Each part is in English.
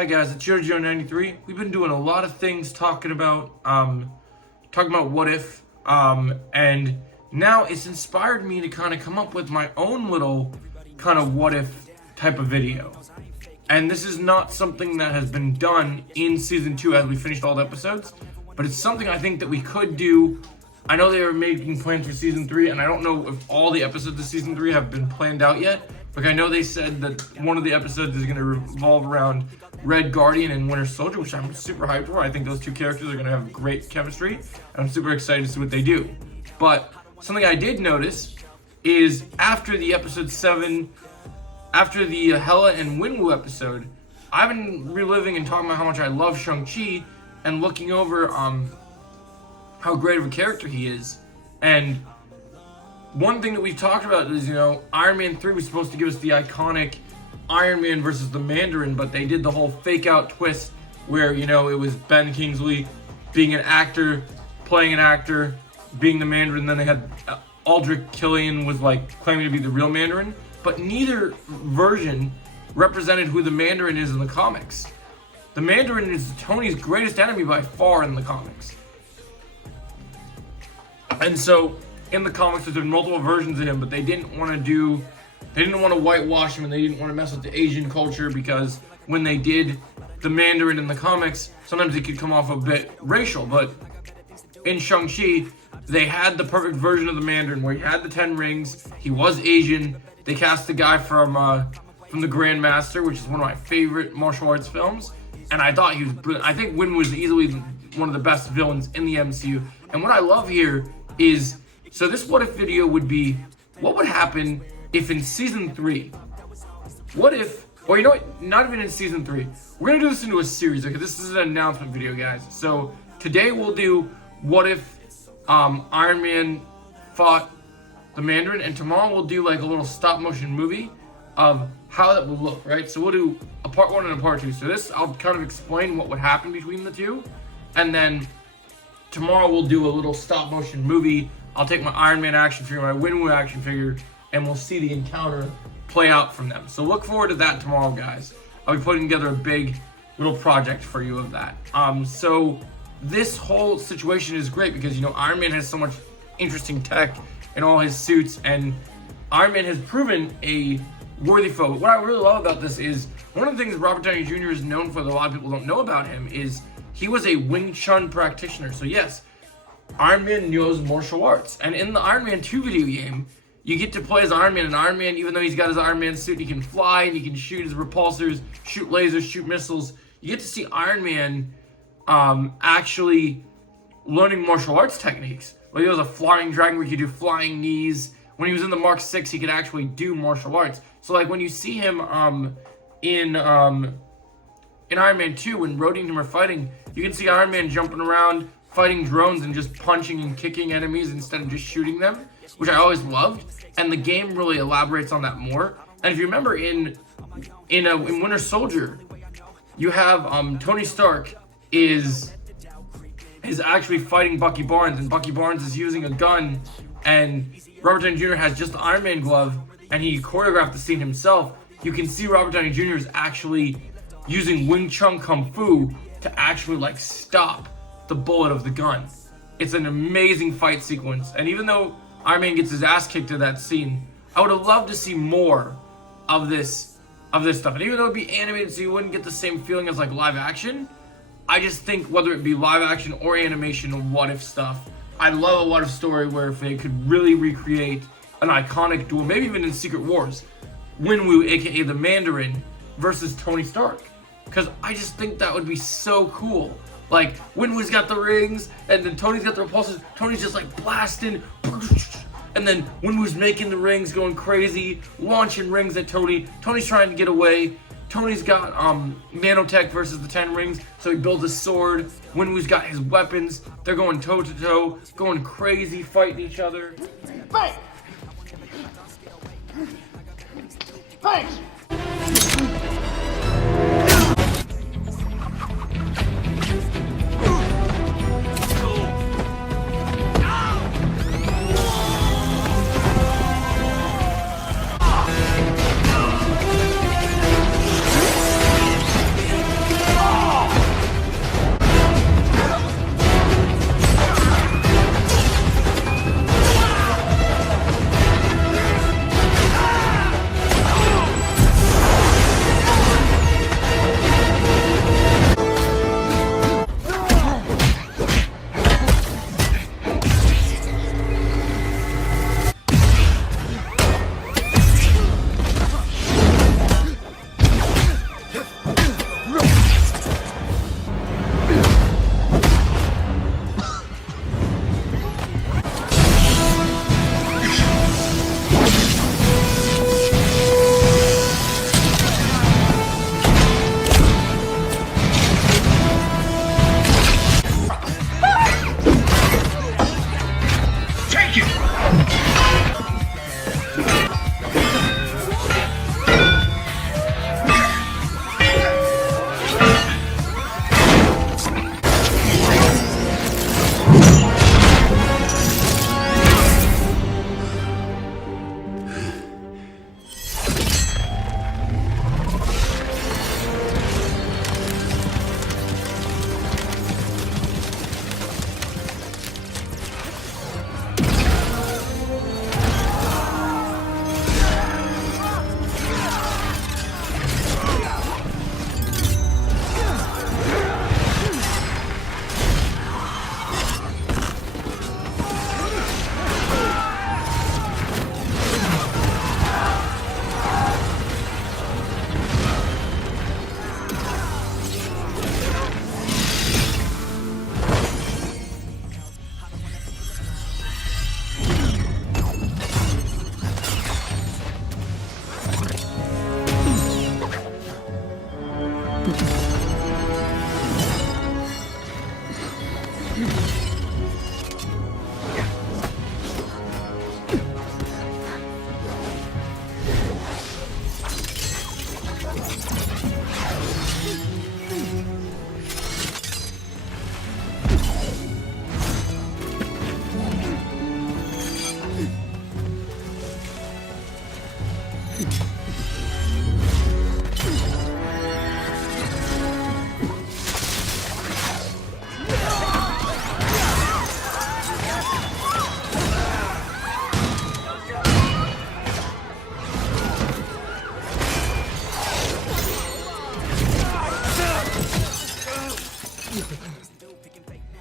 Hi guys, it's Jojo93. We've been doing a lot of things talking about what if, and now it's inspired me to kind of come up with my own little kind of what if type of video. And this is not something that has been done in season 2 as we finished all the episodes, but it's something I think that we could do. I know they are making plans for season 3, and I don't know if all the episodes of season 3 have been planned out yet. Like, I know they said that one of the episodes is going to revolve around Red Guardian and Winter Soldier, which I'm super hyped for. I think those two characters are going to have great chemistry, and I'm super excited to see what they do. But something I did notice is after the episode 7, after the Hela and Winwu episode, I've been reliving and talking about how much I love Shang-Chi and looking over how great of a character he is. And one thing that we've talked about is, Iron Man 3 was supposed to give us the iconic Iron Man versus the Mandarin, but they did the whole fake out twist where, it was Ben Kingsley being an actor, playing an actor, being the Mandarin, then they had Aldrich Killian was claiming to be the real Mandarin, but neither version represented who the Mandarin is in the comics. The Mandarin is Tony's greatest enemy by far in the comics. And so in the comics there's been multiple versions of him, but they didn't want to whitewash him, and they didn't want to mess with the Asian culture, because when they did the Mandarin in the comics, sometimes it could come off a bit racial. But in Shang-Chi, they had the perfect version of the Mandarin where he had the 10 rings, he was Asian. They cast the guy from the Grandmaster, which is one of my favorite martial arts films, and I thought he was brilliant. I think Win was easily one of the best villains in the MCU. And what I love here is, so this what if video would be, what would happen if in season 3, what if, or not even in season 3, we're gonna do this into a series. Okay, this is an announcement video, guys. So today we'll do what if Iron Man fought the Mandarin, and tomorrow we'll do a little stop motion movie of how that would look, right? So we'll do a part 1 and a part 2. So this, I'll kind of explain what would happen between the two, and then tomorrow we'll do a little stop motion movie. I'll take my Iron Man action figure, my Winwu action figure, and we'll see the encounter play out from them. So look forward to that tomorrow, guys. I'll be putting together a big little project for you of that. So this whole situation is great because, Iron Man has so much interesting tech in all his suits, and Iron Man has proven a worthy foe. What I really love about this is, one of the things Robert Downey Jr. is known for that a lot of people don't know about him is he was a Wing Chun practitioner. So yes, Iron Man knows martial arts. And in the Iron Man 2 video game, you get to play as Iron Man, and Iron Man, even though he's got his Iron Man suit, he can fly, and he can shoot his repulsors, shoot lasers, shoot missiles. You get to see Iron Man actually learning martial arts techniques. He was a flying dragon where he could do flying knees. When he was in the Mark 6, he could actually do martial arts. So when you see him in Iron Man 2, when Rhodey and him are fighting, you can see Iron Man jumping around, fighting drones, and just punching and kicking enemies instead of just shooting them, which I always loved. And the game really elaborates on that more. And if you remember in Winter Soldier, you have Tony Stark is actually fighting Bucky Barnes, and Bucky Barnes is using a gun, and Robert Downey Jr. has just the Iron Man glove, and he choreographed the scene himself. You can see Robert Downey Jr. is actually using Wing Chun Kung Fu to actually stop the bullet of the gun. It's an amazing fight sequence, and even though Iron Man gets his ass kicked in that scene, I would have loved to see more of this stuff. And even though it'd be animated, so you wouldn't get the same feeling as live action, I just think whether it be live action or animation or what if stuff, I'd love a what if story where if they could really recreate an iconic duel, maybe even in Secret Wars, Winwu, aka the Mandarin, versus Tony Stark. Because I just think that would be so cool. Winwu's got the rings, and then Tony's got the repulsors. Tony's just blasting, and then Winwu's making the rings, going crazy, launching rings at Tony. Tony's trying to get away. Tony's got nanotech versus the 10 rings, so he builds a sword. Winwu's got his weapons. They're going toe to toe, going crazy, fighting each other. Fight! Thanks!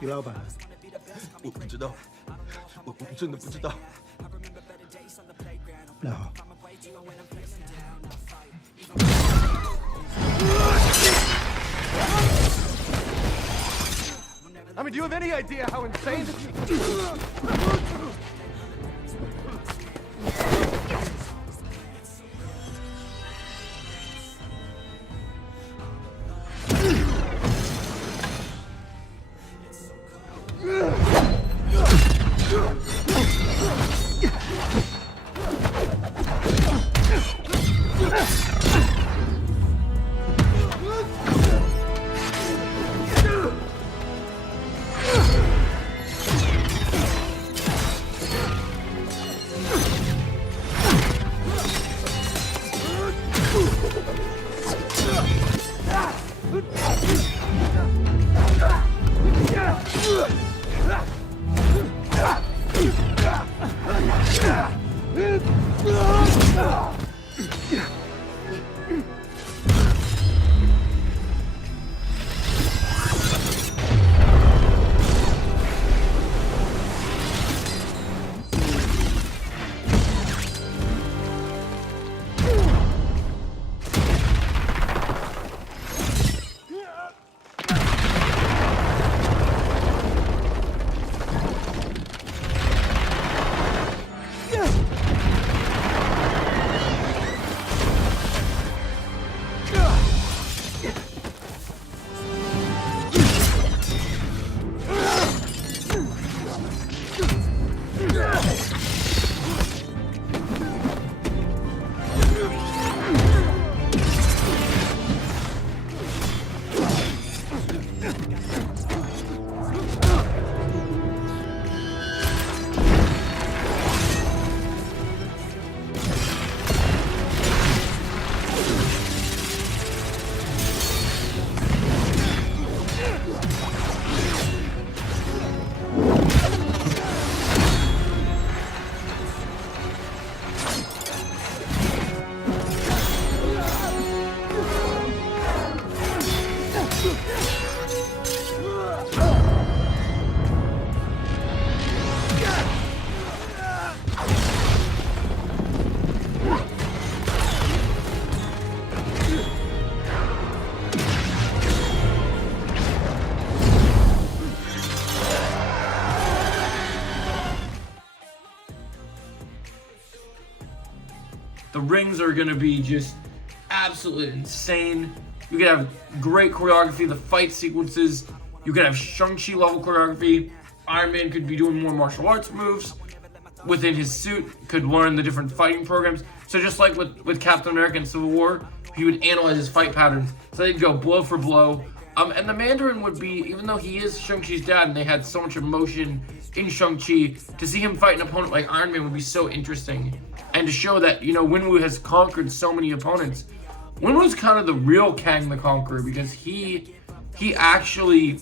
李老板，我不知道，我真的不知道。那好。I mean, do you have any idea how insane this is? The rings are going to be just absolutely insane. You could have great choreography, the fight sequences. You could have Shang-Chi level choreography. Iron Man could be doing more martial arts moves within his suit, could learn the different fighting programs. So just like with Captain America in Civil War, he would analyze his fight patterns. So they'd go blow for blow. And the Mandarin would be, even though he is Shang-Chi's dad and they had so much emotion in Shang-Chi, to see him fight an opponent like Iron Man would be so interesting. And to show that, you know, Wenwu has conquered so many opponents. Wenwu's kind of the real Kang the Conqueror, because he actually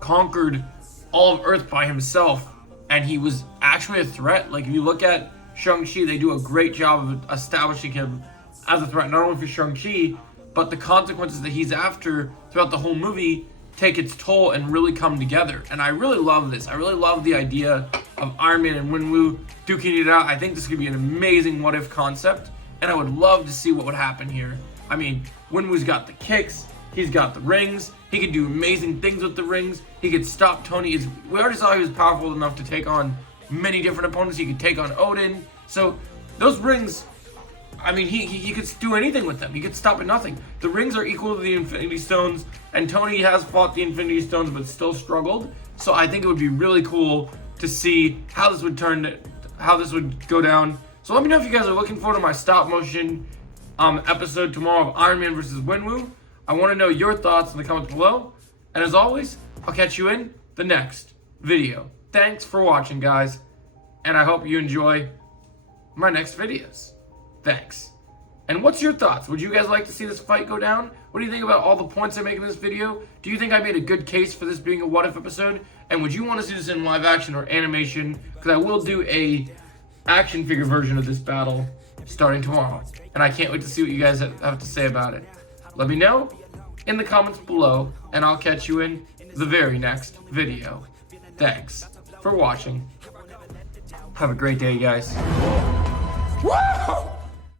conquered all of Earth by himself, and he was actually a threat. Like, if you look at Shang-Chi, they do a great job of establishing him as a threat, not only for Shang-Chi, but the consequences that he's after throughout the whole movie take its toll and really come together. And I really love this. I really love the idea of Iron Man and Wenwu duking it out. I think this could be an amazing what-if concept, and I would love to see what would happen here. I mean, Wenwu's got the kicks, he's got the rings, he could do amazing things with the rings, he could stop Tony. We already saw he was powerful enough to take on many different opponents. He could take on Odin. So those rings, I mean, he could do anything with them. He could stop at nothing. The rings are equal to the Infinity Stones, and Tony has fought the Infinity Stones but still struggled. So I think it would be really cool to see how this would go down. So let me know if you guys are looking forward to my stop motion episode tomorrow of Iron Man versus Wenwu. I want to know your thoughts in the comments below. And as always, I'll catch you in the next video. Thanks for watching, guys, and I hope you enjoy my next videos. Thanks. And what's your thoughts? Would you guys like to see this fight go down? What do you think about all the points I make in this video? Do you think I made a good case for this being a what if episode? And would you want to see this in live action or animation? Because I will do a action figure version of this battle starting tomorrow. And I can't wait to see what you guys have to say about it. Let me know in the comments below, and I'll catch you in the very next video. Thanks for watching. Have a great day, guys. Woo!